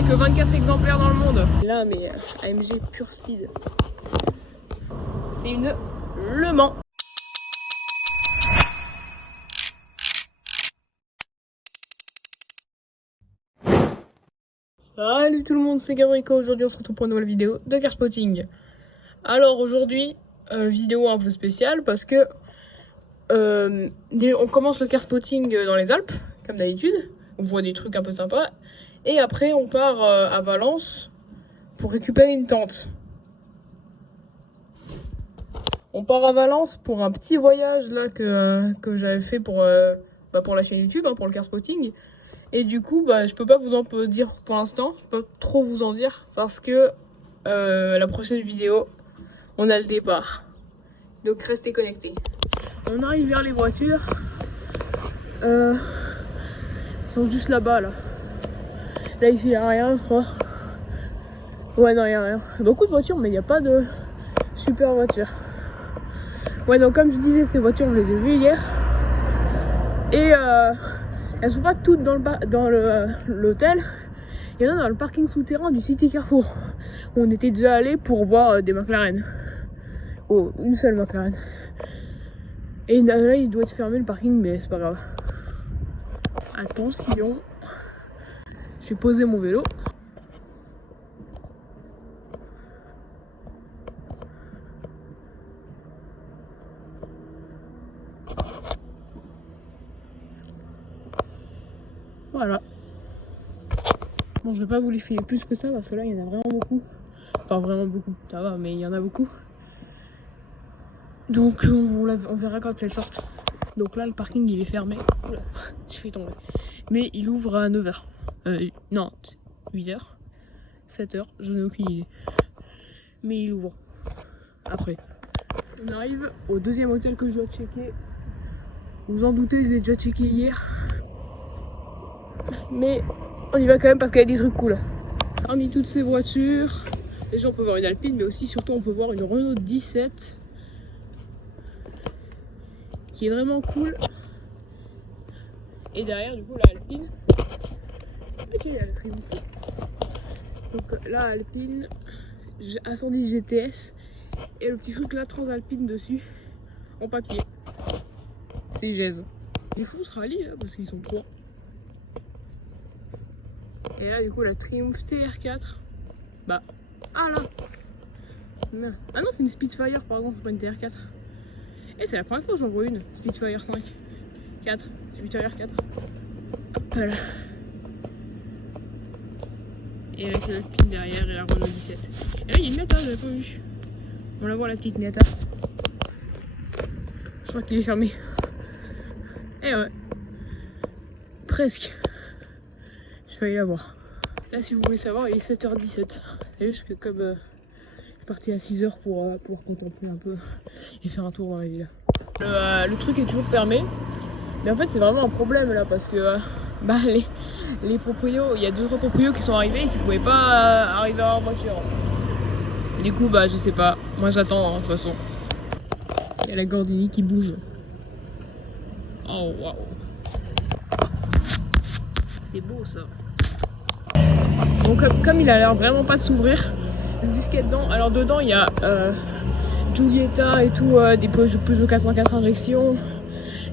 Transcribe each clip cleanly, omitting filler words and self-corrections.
n'y a que 24 exemplaires dans le monde. Là, mais AMG Pure Speed. C'est une Le Mans. Salut tout le monde, c'est Gabrico. Aujourd'hui on se retrouve pour une nouvelle vidéo de car spotting. Alors aujourd'hui, vidéo un peu spéciale parce que on commence le car spotting dans les Alpes, comme d'habitude. On voit des trucs un peu sympas. Et après on part à Valence pour récupérer une tente. On part à Valence pour un petit voyage là que j'avais fait pour la chaîne YouTube, hein, pour le car spotting. Et du coup, je peux pas vous en dire pour l'instant, je peux pas trop vous en dire parce que la prochaine vidéo, on a le départ. Donc restez connectés. On arrive vers les voitures. Elles sont juste là-bas là. Là ici il n'y a rien, je crois. Ouais, non, il n'y a rien. Il y a beaucoup de voitures, mais il n'y a pas de super voitures. Ouais, donc comme je disais, ces voitures, on les a vues hier. Et elles sont pas toutes dans l'hôtel. Il y en a dans le parking souterrain du City Carrefour. Où on était déjà allé pour voir des McLaren. Oh, une seule McLaren. Et là, il doit être fermé le parking, mais c'est pas grave. Attention. J'ai posé mon vélo. Voilà. Bon, je vais pas vous les filer plus que ça parce que là, il y en a vraiment beaucoup. Enfin, vraiment beaucoup. Ça va, mais il y en a beaucoup. Donc, on verra quand elles sortent. Donc là, le parking, il est fermé. Oula, je suis tombée. Mais il ouvre à 9h. Non, 8h. 7h, je n'ai aucune idée. Mais il ouvre. Après. On arrive au deuxième hôtel que je dois checker. Vous en doutez, je l'ai déjà checké hier. Mais on y va quand même parce qu'il y a des trucs cool. Parmi toutes ces voitures, déjà on peut voir une Alpine, mais aussi surtout on peut voir une Renault 17 qui est vraiment cool. Et derrière du coup la Alpine, il y a le Triumph. Donc la Alpine A110 GTS et le petit truc là Transalpine dessus en papier. C'est GEZ. Il faut se rallier là parce qu'ils sont trois. Et là du coup la Triumph TR4. Ah là. Non. Ah non, c'est une Spitfire par contre, c'est pas une TR4. Et c'est la première fois que j'en vois une Spitfire 5. 4. Spitfire 4. Hop là. Et avec la Alpine derrière et la Renault 17. Et là il y a une Netta, j'avais pas vu. On la voit la petite Netta. Je crois qu'il est fermé. Eh ouais. Presque. Je vais aller la voir. Là si vous voulez savoir, il est 7h17. C'est juste que comme je suis parti à 6h pour pouvoir contempler un peu et faire un tour dans la ville. Le truc est toujours fermé. Mais en fait c'est vraiment un problème là parce que les proprios, il y a 2 autres proprios qui sont arrivés et qui pouvaient pas arriver en voiture. Du coup je sais pas. Moi j'attends de toute façon. Il y a la Gordini qui bouge. Oh waouh. C'est beau ça. Donc comme il a l'air vraiment pas de s'ouvrir, je me dis ce qu'il y a dedans. Alors dedans il y a Giulietta et tout, des Peugeot 404 injection,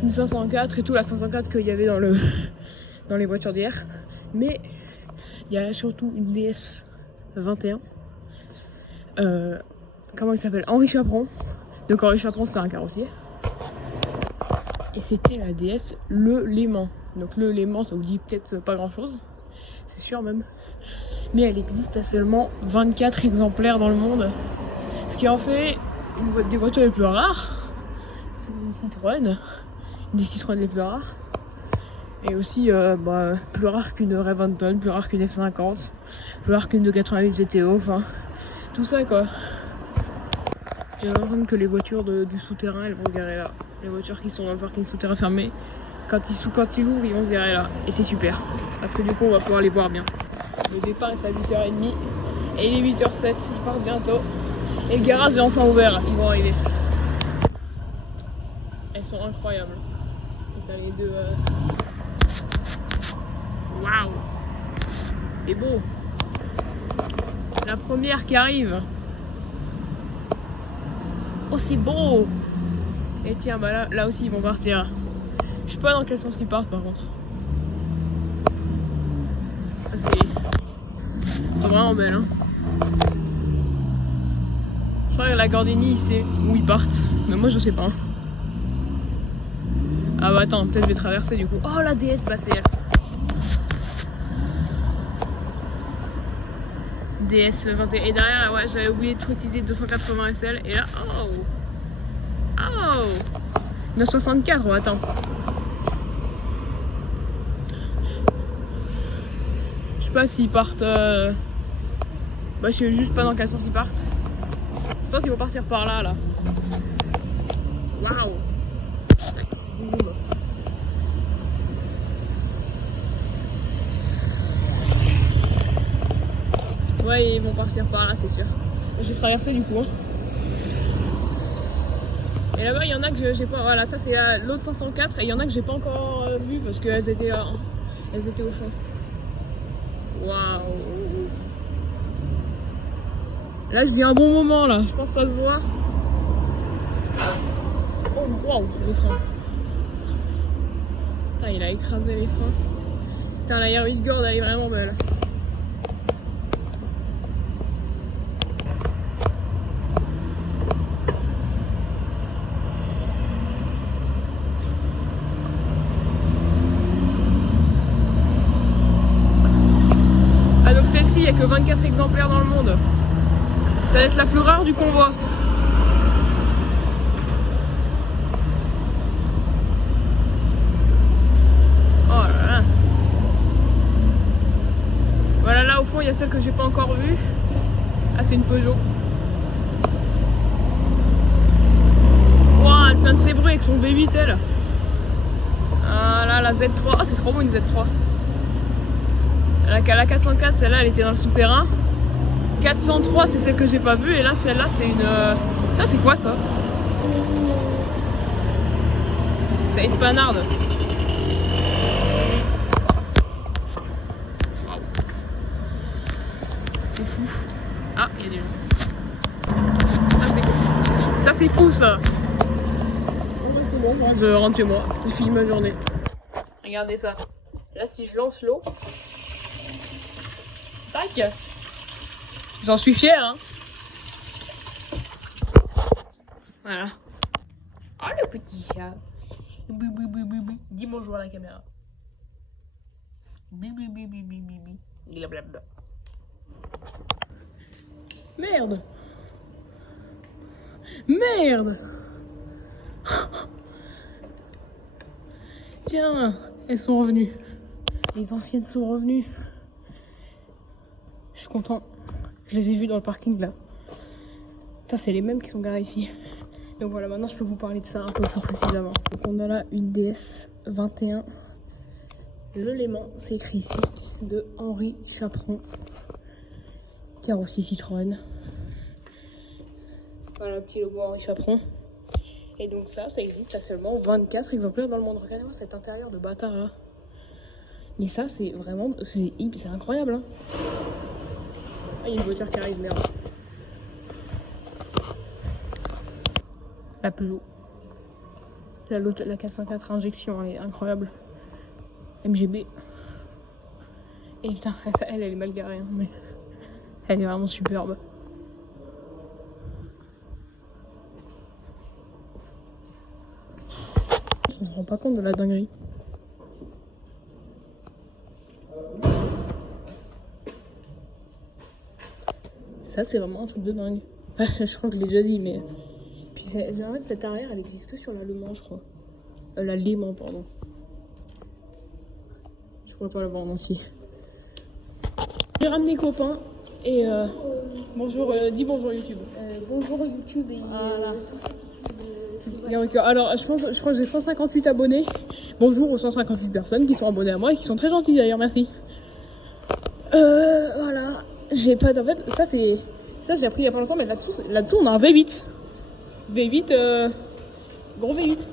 une 504 et tout, la 504 qu'il y avait dans les voitures d'hier. Mais il y a surtout une DS 21. Comment il s'appelle? Henri Chaperon. Donc Henri Chaperon c'est un carrossier. Et c'était la DS Le Léman. Donc le Léman ça vous dit peut-être pas grand chose. C'est sûr même. Mais elle existe à seulement 24 exemplaires dans le monde. Ce qui en fait des voitures les plus rares. C'est une Citroën. Une des Citroën les plus rares. Et aussi plus rare qu'une Reventon, plus rare qu'une F50, plus rare qu'une 288 GTO, enfin tout ça quoi. J'ai l'impression que les voitures du souterrain elles vont se garer là. Les voitures qui sont dans le parking souterrain fermé, quand ils ouvrent ils vont se garer là. Et c'est super. Parce que du coup on va pouvoir les voir bien. Le départ est à 8h30 et il est 8h07, ils partent bientôt. Et le garage est enfin ouvert, ils vont arriver. Elles sont incroyables. Et t'as les deux. Waouh! C'est beau! La première qui arrive. Oh, c'est beau! Et tiens, bah là aussi, ils vont partir. Je sais pas dans quel sens ils partent, par contre. Ça, c'est vraiment belle, hein. Je crois que la Gordini, il sait où ils partent. Mais moi, je sais pas. Ah bah attends, peut-être je vais traverser du coup. Oh, la DS, bah c'est elle. DS 21. Et derrière, ouais, j'avais oublié de préciser 280 SL. Et là, oh! Oh! 964, oh, attends. Je sais pas s'ils partent. Bah, je sais juste pas dans quel sens ils partent. Je pense qu'ils vont partir par là, là. Waouh! Ouais, ils vont partir par là, c'est sûr. Je vais traverser du coup. Hein. Et là-bas, il y en a que j'ai pas. Voilà, ça c'est l'autre 504 et il y en a que j'ai pas encore vu parce qu'elles étaient, au fond. Waouh! Là, je vis un bon moment là. Je pense que ça se voit. Oh, waouh, les freins. Putain, il a écrasé les freins. Putain, la Air8 elle est vraiment belle. Ah, donc celle-ci, il n'y a que 24 exemplaires dans le monde. Ça va être la plus rare du convoi. Oh là là. Voilà, là au fond, il y a celle que j'ai pas encore vue. Ah, c'est une Peugeot. Waouh, elle fait un de ses bruits avec son V8, elle. Ah là, la Z3. Ah, c'est trop beau une Z3. La 404, celle-là, elle était dans le souterrain. 403, c'est celle que j'ai pas vue. Et là, celle-là, c'est une. Ah, c'est quoi ça? C'est une panarde. Wow. C'est fou. Ah, il y a des gens. Ça, c'est fou, ça. C'est bon, moi, je rentre chez moi. Je finis ma journée. Regardez ça. Là, si je lance l'eau. Tac. J'en suis fière, hein. Voilà. Oh, le petit chat. Dis bonjour à la caméra. Blablabla. Merde. Merde. Tiens, elles sont revenues. Les anciennes sont revenues. Je suis content. Je les ai vues dans le parking là. Ça, c'est les mêmes qui sont garés ici. Donc voilà, maintenant je peux vous parler de ça un peu plus précisément. Donc on a là une DS 21. Le Léman, c'est écrit ici, de Henri Chaperon. Carrossier Citroën. Voilà le petit logo Henri Chaperon. Et donc ça existe à seulement 24 exemplaires dans le monde. Regardez-moi cet intérieur de bâtard là. Mais ça, c'est vraiment... C'est incroyable, hein. Ah, il y a une voiture qui arrive, merde. La Peugeot. La 404 injection, elle est incroyable. MGB. Et putain, elle est mal garée, hein, mais elle est vraiment superbe. On se rend pas compte de la dinguerie. Ça, c'est vraiment un truc de dingue. Je crois que je l'ai déjà dit, mais... Puis en fait, cette arrière, elle existe que sur la Le Mans, je crois. La Léman, pardon. Je pourrais pas l'avoir en entier. J'ai ramené copains et bonjour, dis bonjour YouTube. Bonjour YouTube et tous ceux qui suivent. Alors, je crois que j'ai 158 abonnés. Bonjour aux 158 personnes qui sont abonnées à moi et qui sont très gentilles d'ailleurs, merci. Voilà. J'ai pas... En fait, ça j'ai appris il y a pas longtemps, mais là-dessous on a un V8. V8, gros V8.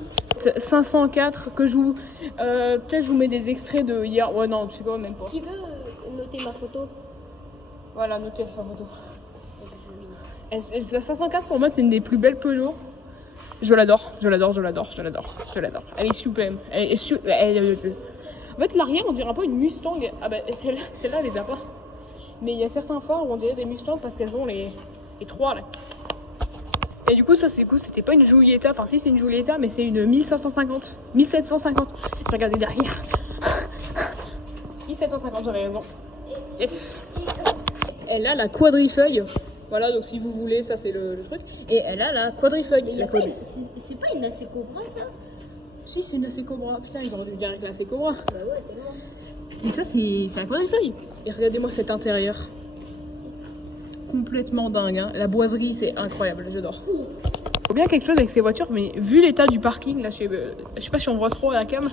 504 que je vous... peut-être je vous mets des extraits de hier. Ouais, non, je sais pas, même pas. Qui veut noter ma photo? Voilà, notez sa photo. La 504 pour moi c'est une des plus belles Peugeot. Je l'adore, je l'adore, je l'adore, je l'adore, je l'adore. Elle est sublime. En fait l'arrière on dirait un peu une Mustang. Ah bah celle-là elle les a pas. Mais il y a certains phares où on dirait des Mustangs parce qu'elles ont les trois là. Et du coup ça c'est cool, c'était pas une Giulietta, enfin si c'est une Giulietta mais c'est une 1550, 1750. J'ai regardé derrière. 1750 j'avais raison. Yes. Elle a la quadrifeuille. Voilà, donc si vous voulez, ça c'est le truc. Et elle a la quadrifeuille. C'est pas une AC Cobra ça? Si, c'est une AC Cobra. Putain, ils auraient dû dire avec la AC Cobra. Bah ouais, tellement. Et ça, c'est la quadrifeuille. Et regardez-moi cet intérieur. Complètement dingue. Hein. La boiserie, c'est incroyable. J'adore. Faut bien quelque chose avec ces voitures, mais vu l'état du parking, là, je sais pas si on voit trop à la cam.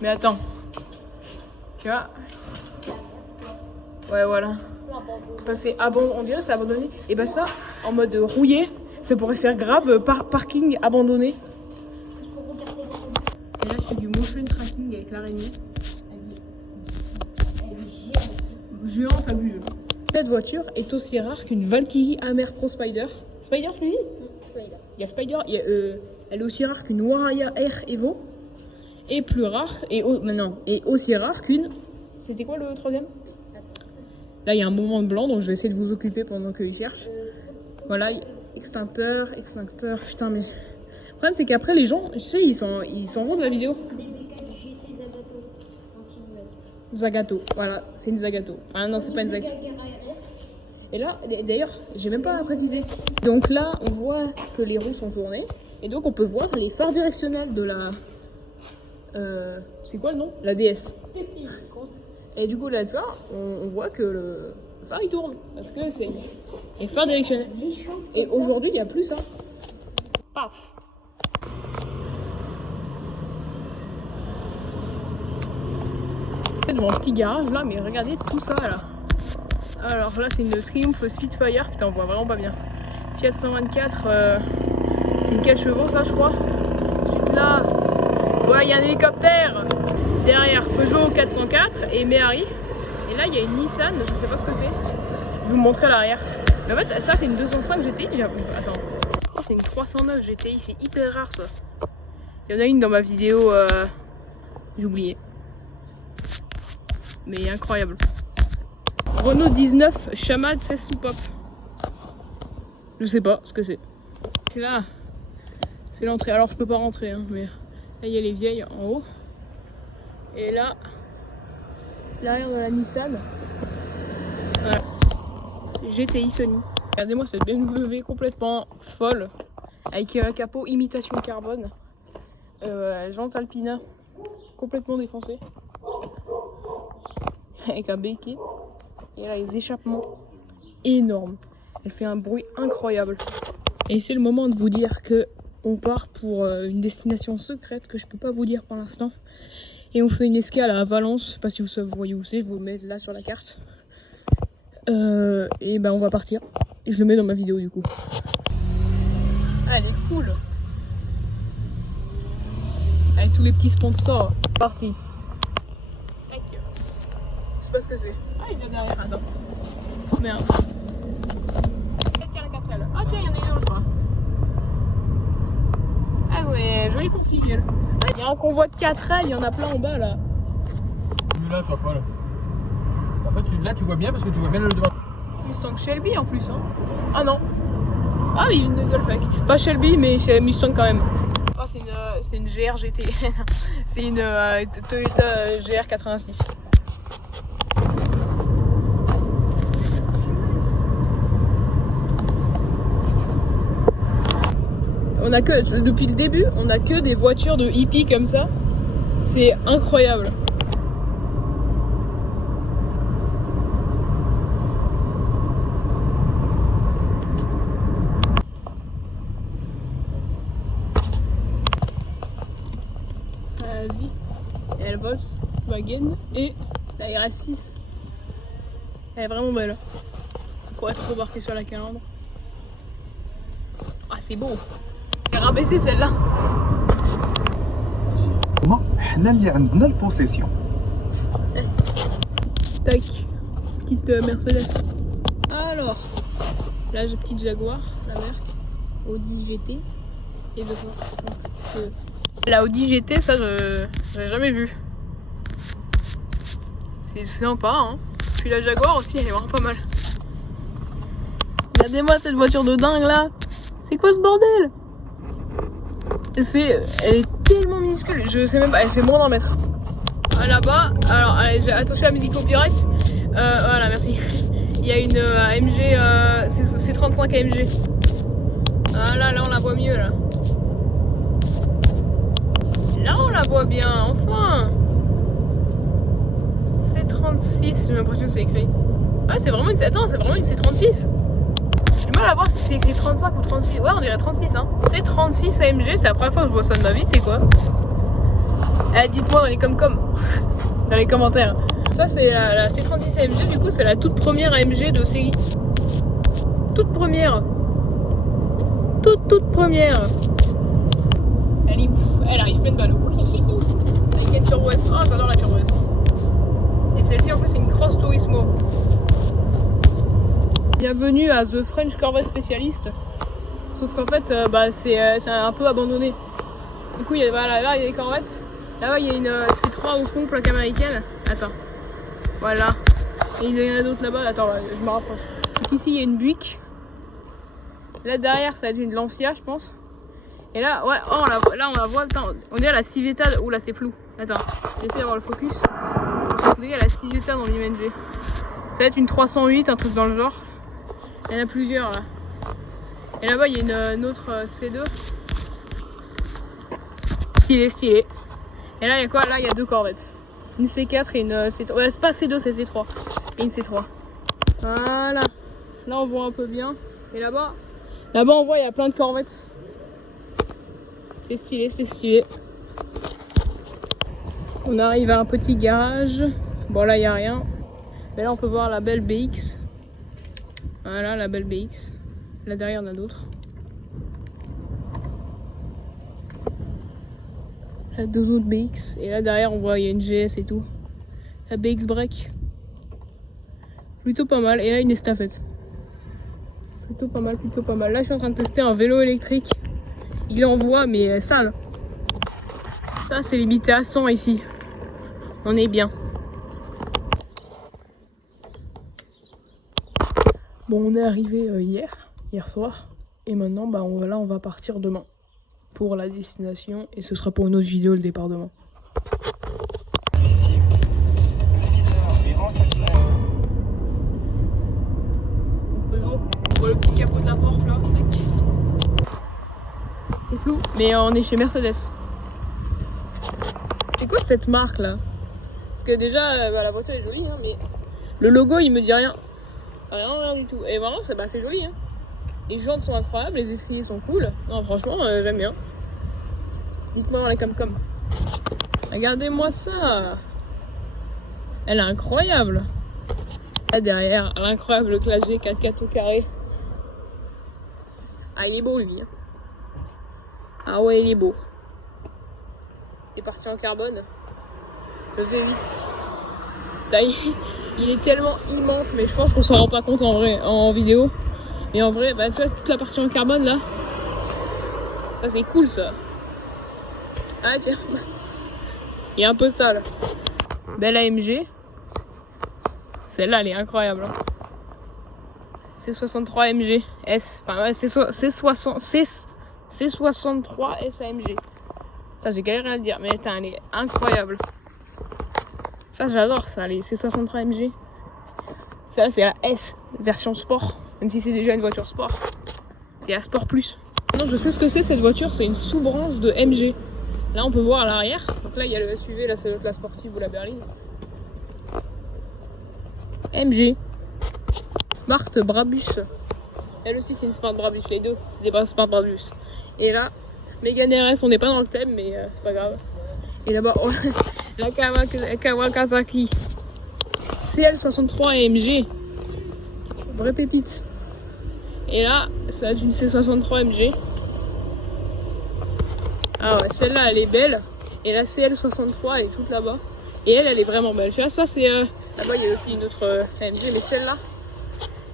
Mais attends. Tu vois? Ouais, voilà. Bah, c'est on dirait c'est abandonné. Et bah ça, en mode rouillé, ça pourrait faire grave parking abandonné. Et là, je fais du motion tracking avec l'araignée. Elle est géante. Géante abusée. Cette voiture est aussi rare qu'une Valkyrie Hammer Pro Spider. Spider, tu dis? Spider. Il y a Spider, elle est aussi rare qu'une Waraya Air Evo. Et plus rare, et aussi rare qu'une... C'était quoi le troisième? Là, il y a un moment de blanc, donc je vais essayer de vous occuper pendant qu'ils cherchent. Voilà, extincteur. Putain, mais... Le problème, c'est qu'après, les gens, tu sais, ils s'en vont de la vidéo. DB4 GT Zagato. Continuation. Zagato, voilà, c'est une Zagato. Ah non, c'est pas une Zagato. Et là, d'ailleurs, j'ai même pas précisé. Donc là, on voit que les roues sont tournées. Et donc, on peut voir les phares directionnels de la... c'est quoi le nom? La DS. Et du coup, là, tu vois, on voit que le phare, il tourne. Parce que c'est les phares directionnels. Et aujourd'hui, il n'y a plus ça. Paf. Devant un petit garage, là, mais regardez tout ça, là. Alors là, c'est une Triumph Spitfire. Putain, on voit vraiment pas bien. Fiat 124, c'est une 4 chevaux, ça, je crois. Ensuite, là, ouais, il y a un hélicoptère. Derrière, Peugeot 404 et Méhari. Et là, il y a une Nissan, je sais pas ce que c'est. Je vais vous montrer à l'arrière. Mais en fait, ça, c'est une 205 GTI. Attends. Oh, c'est une 309 GTI, c'est hyper rare, ça. Il y en a une dans ma vidéo, j'ai oublié. Mais incroyable. Renault 19 Chamade 16 sous pop. Je sais pas ce que c'est. Et là, c'est l'entrée. Alors, je peux pas rentrer, hein, mais là, il y a les vieilles en haut. Et là, l'arrière de la Nissan. Voilà. GTI Sony. Regardez-moi cette BMW complètement folle. Avec un capot imitation carbone. Jante Alpina complètement défoncée. Avec un béquet. Et là, les échappements énormes. Elle fait un bruit incroyable. Et c'est le moment de vous dire que on part pour une destination secrète que je peux pas vous dire pour l'instant. Et on fait une escale à Valence. Je sais pas si vous voyez où c'est, je vous le mets là sur la carte. Et ben on va partir. Et je le mets dans ma vidéo du coup. Ah, elle est cool. Avec tous les petits sponsors. Parti. Tac. Je sais pas ce que c'est. Ah, il est derrière, attends. Oh merde. Tiens, la 4L. Ah tiens, il y en a une autre, je crois. Ah ouais, joli config. Il y a un convoi de 4L, il y en a plein en bas là. Là, toi, Paul. En fait, là, tu vois bien parce que tu vois bien le devant. Mustang Shelby en plus, hein. Ah non. Ah oui, une Golfec. Pas Shelby, mais c'est Mustang quand même. Oh, c'est une GR GT. C'est une Toyota GR 86. On a que, depuis le début, on a que des voitures de hippie comme ça. C'est incroyable. Vas-y. Et elle Volkswagen et la RS6. Elle est vraiment belle. Pour être remarquée sur la calandre. Ah, c'est beau. Elle est rabaissée celle-là. احنا اللي عندنا البوسيسيون. Tac. Petite Mercedes. Alors. Là, j'ai petite Jaguar, la marque. Audi GT. Et devant. La Audi GT, ça, j'avais jamais vu. C'est sympa, hein. Puis la Jaguar aussi, elle est vraiment pas mal. Regardez-moi cette voiture de dingue là. C'est quoi ce bordel? Elle est tellement minuscule, je sais même pas, elle fait moins d'un mètre. Ah, là-bas, alors allez, attention à la musique copyright. Voilà, merci. Il y a une AMG, c'est 35 AMG. Ah là, on la voit mieux là. Là, on la voit bien, enfin. C36, j'ai l'impression que c'est écrit. Ah, c'est vraiment une. Attends, c'est vraiment une C36. J'ai du mal à voir si c'est écrit 35 ou 36. Ouais, on dirait 36, hein. C36 AMG, c'est la première fois que je vois ça de ma vie, c'est quoi? Dites-moi dans les commentaires. Ça, c'est la C36 AMG, du coup, c'est la toute première AMG de série. Toute première. Toute première. Elle arrive pleine de balles. Avec une Turbo S. Ah, j'adore la Turbo S. Et celle-ci, en plus, c'est une Cross Turismo. Bienvenue à The French Corvette Specialist. Sauf qu'en fait, c'est un peu abandonné. Du coup, voilà, là, il y a des corvettes. Là-bas, il y a une C3 au fond, plaque américaine. Attends. Voilà. Et il y en a d'autres là-bas. Attends, je me rapproche. Donc ici, il y a une Buick. Là, derrière, ça va être une Lancia, je pense. Et là, ouais, oh, là, on la voit. Attends, on dirait la Civetta. Ouh, là, c'est flou. Attends, j'essaie d'avoir le focus. On dirait la Civetta dans l'IMG. Ça va être une 308, un truc dans le genre. Il y en a plusieurs, là. Et là-bas, il y a une autre C2. Stylé. Et là, il y a quoi? Là, il y a deux corvettes. Une C4 et une C3. Ouais, c'est pas C2, c'est C3. Et une C3. Voilà. Là, on voit un peu bien. Et là-bas, on voit, il y a plein de corvettes. C'est stylé. On arrive à un petit garage. Bon, là, il n'y a rien. Mais là, on peut voir la belle BX. Voilà, la belle BX. Là, derrière, il y en a d'autres. Là, deux autres BX. Et là, derrière, on voit, il y a une GS et tout. La BX Break. Plutôt pas mal. Et là, une estafette. Plutôt pas mal. Là, je suis en train de tester un vélo électrique. Il envoie, mais sale. Ça, c'est limité à 100 ici. On est bien. Bon, on est arrivé hier soir. Et maintenant, bah, on va partir demain pour la destination. Et ce sera pour une autre vidéo, le départ demain. Peugeot, on voit le petit capot de la Porsche là. C'est flou, mais on est chez Mercedes. C'est quoi cette marque là? Parce que déjà, la voiture est jolie, hein, mais le logo il me dit rien. Rien du tout. Et vraiment, c'est joli. Hein. Les jantes sont incroyables, les escaliers sont cool. Non, franchement, j'aime bien. Dites-moi dans les com-com. Regardez-moi ça. Elle est incroyable. Là derrière, l'incroyable Classe G 4x4 au carré. Ah, il est beau lui. Hein. Ah ouais, il est beau. Il est parti en carbone. Le V8. Il est tellement immense, mais je pense qu'on s'en rend pas compte en vrai, en vidéo. Mais en vrai, bah tu vois, toute la partie en carbone là. Ça c'est cool ça. Ah tiens. Il est un peu sale. Belle AMG. Celle-là elle est incroyable. Hein. C63 AMG S. Enfin ouais, C63 S AMG. Ça j'ai galéré à le dire, mais elle est incroyable. Ça j'adore ça, les C63 AMG. Ça c'est la S, version sport. Même si c'est déjà une voiture sport. C'est la Sport Plus. Non, je sais ce que c'est cette voiture, c'est une sous-branche de MG. Là on peut voir à l'arrière. Donc là il y a le SUV, là c'est la sportive ou la berline. MG. Smart Brabus. Elle aussi c'est une Smart Brabus, les deux. C'est des Smart Brabus. Et là, Mégane RS, on n'est pas dans le thème, mais c'est pas grave. Et là-bas, oh, la Kawasaki CL63 AMG. Vraie pépite. Et là, ça va être une C63 AMG. Ah ouais, celle-là, elle est belle. Et la CL63, elle est toute là-bas. Et elle est vraiment belle. Tu vois, ça, c'est... là-bas, il y a aussi une autre AMG, mais celle-là,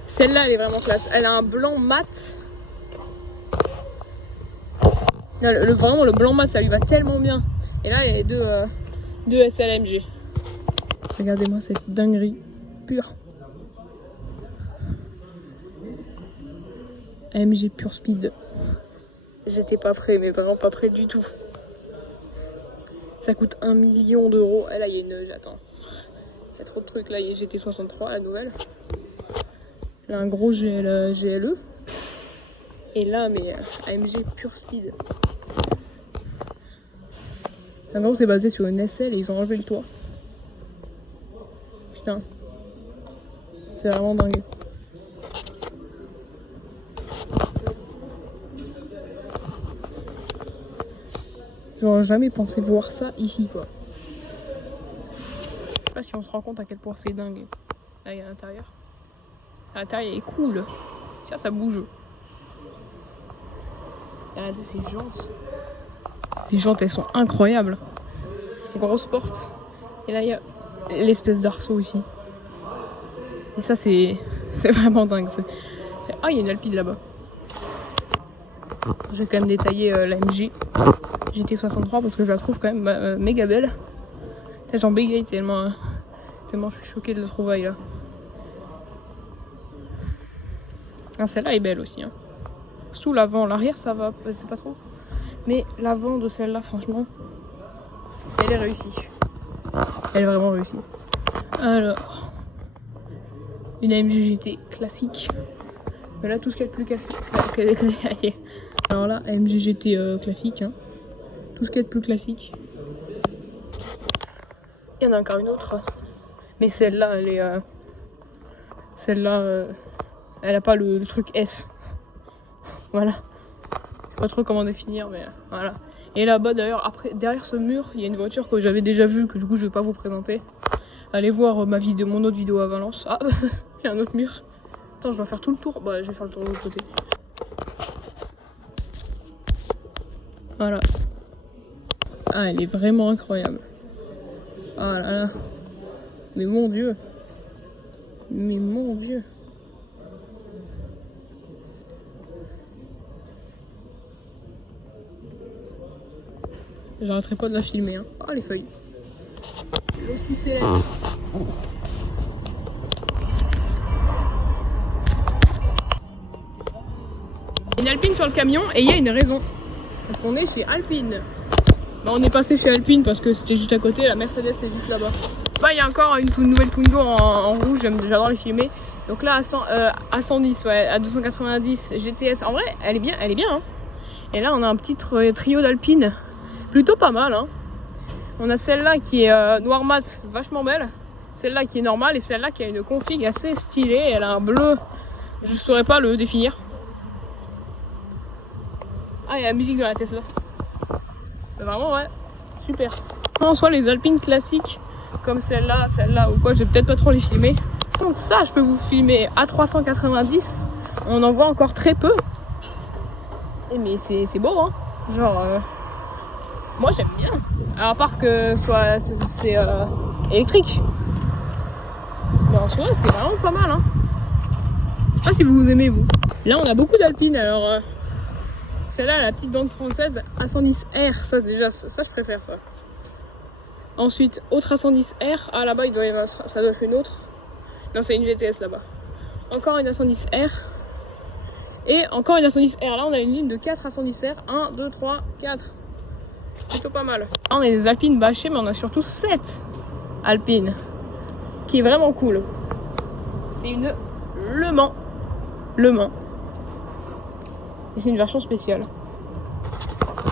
Celle-là, elle est vraiment classe. Elle a un blanc mat. Vraiment, le blanc mat, ça lui va tellement bien. Et là, il y a les deux SLMG. Regardez-moi cette dinguerie pure. AMG Pure Speed. J'étais pas prêt, mais vraiment pas prêt du tout. Ça coûte 1 million d'euros. Et là, il y a une... J'attends. Il y a trop de trucs. Là, il y a GT63, la nouvelle. Là, un gros GLE. Et là, mais AMG Pure Speed. En gros, c'est basé sur une SL et ils ont enlevé le toit. Putain. C'est vraiment dingue. J'aurais jamais pensé voir ça ici, quoi. Je sais pas si on se rend compte à quel point c'est dingue. Là, il y a l'intérieur. L'intérieur est cool. Tiens, ça bouge. Regardez ces jantes. Les jantes, elles sont incroyables. Les grosses portes. Et là, il y a l'espèce d'arceau aussi. Et ça, c'est vraiment dingue. Ah, il y a une Alpine là-bas. J'ai quand même détaillé la MG GT63 parce que je la trouve quand même méga belle. J'en bégaye tellement je suis choquée de la trouvaille là. Ah, celle-là est belle aussi. Hein. Sous l'avant, l'arrière ça va, c'est pas trop. Mais l'avant de celle-là, franchement, elle est réussie. Elle est vraiment réussie. Alors, une AMG GT classique. Mais là, tout ce qu'il y a de plus classique. Alors là, AMG GT classique. Hein. Tout ce qu'il y a de plus classique. Il y en a encore une autre. Mais celle-là, elle est. Celle-là, elle a pas le truc S. Voilà. Je sais pas trop comment définir, mais voilà. Et là-bas, d'ailleurs, derrière ce mur, il y a une voiture que j'avais déjà vue, que du coup, je vais pas vous présenter. Allez voir mon autre vidéo à Valence. Ah, il y a un autre mur. Attends, je dois faire tout le tour. Bah, je vais faire le tour de l'autre côté. Voilà. Ah, elle est vraiment incroyable. Ah là là. Mais mon Dieu. Mais mon Dieu. J'arrêterai pas de la filmer. Hein. Ah, les feuilles. L'autre poussée là. Une Alpine sur le camion et il y a une raison. Parce qu'on est chez Alpine. Bah, on est passé chez Alpine parce que c'était juste à côté. La Mercedes c'est juste là-bas. Bah, il y a encore une nouvelle Twingo en rouge. J'adore les filmer. Donc là à 110, ouais, à 290 GTS. En vrai, elle est bien. Hein. Et là, on a un petit trio d'Alpine. Plutôt pas mal. Hein. On a celle-là qui est noir mat, vachement belle. Celle-là qui est normale et celle-là qui a une config assez stylée. Elle a un bleu. Je saurais pas le définir. Ah, il y a la musique de la Tesla. Mais vraiment, ouais, super. En soi, les Alpines classiques, comme celle-là ou quoi, je vais peut-être pas trop les filmer. Donc ça, je peux vous filmer à 390. On en voit encore très peu. Mais c'est beau, hein. Genre, moi j'aime bien. Alors, à part que c'est électrique. Mais en soi, c'est vraiment pas mal, hein. Je sais pas si vous aimez, vous. Là, on a beaucoup d'Alpines, alors... Celle-là, la petite bande française A110R, ça je préfère ça. Ensuite, autre A110R, ah là-bas ça doit être une autre. Non, c'est une GTS là-bas. Encore une A110R. Et encore une A110R, là on a une ligne de 4 A110R. 1, 2, 3, 4. Plutôt pas mal. Là, on a des Alpines bâchées, mais on a surtout 7 Alpines. Qui est vraiment cool. C'est une Le Mans. Et c'est une version spéciale.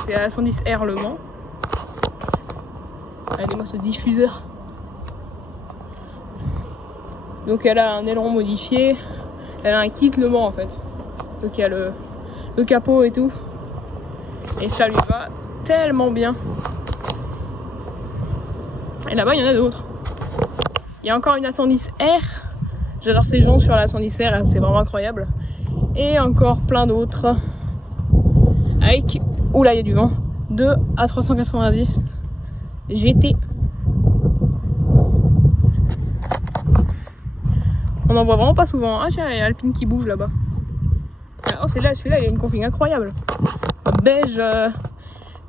C'est la 110R Le Mans. Regardez-moi ce diffuseur. Donc elle a un aileron modifié. Elle a un kit Le Mans en fait. Donc il y a le capot et tout. Et ça lui va tellement bien. Et là-bas il y en a d'autres. Il y a encore une A110R. J'adore ces gens sur la 110R, c'est vraiment incroyable. Et encore plein d'autres. Avec, oula, il y a du vent. 2 à 390 GT. On en voit vraiment pas souvent. Ah tiens, il y a Alpine qui bouge là-bas. Oh c'est là, celui-là il a une config incroyable. Beige,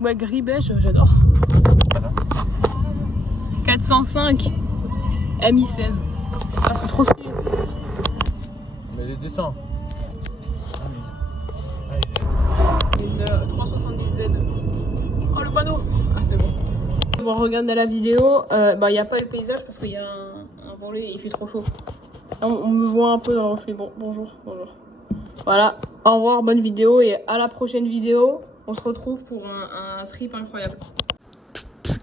ouais gris beige, j'adore. 405 MI16. Ah c'est trop stylé. Mais descends. Une 370Z. Oh le panneau. Ah c'est bon. Bon regarde la vidéo, bah y a pas le paysage parce qu'il y a un volet et il fait trop chaud. Là, on me voit un peu dans le reflet. Bon, bonjour. Voilà, au revoir, bonne vidéo et à la prochaine vidéo. On se retrouve pour un trip incroyable. Ping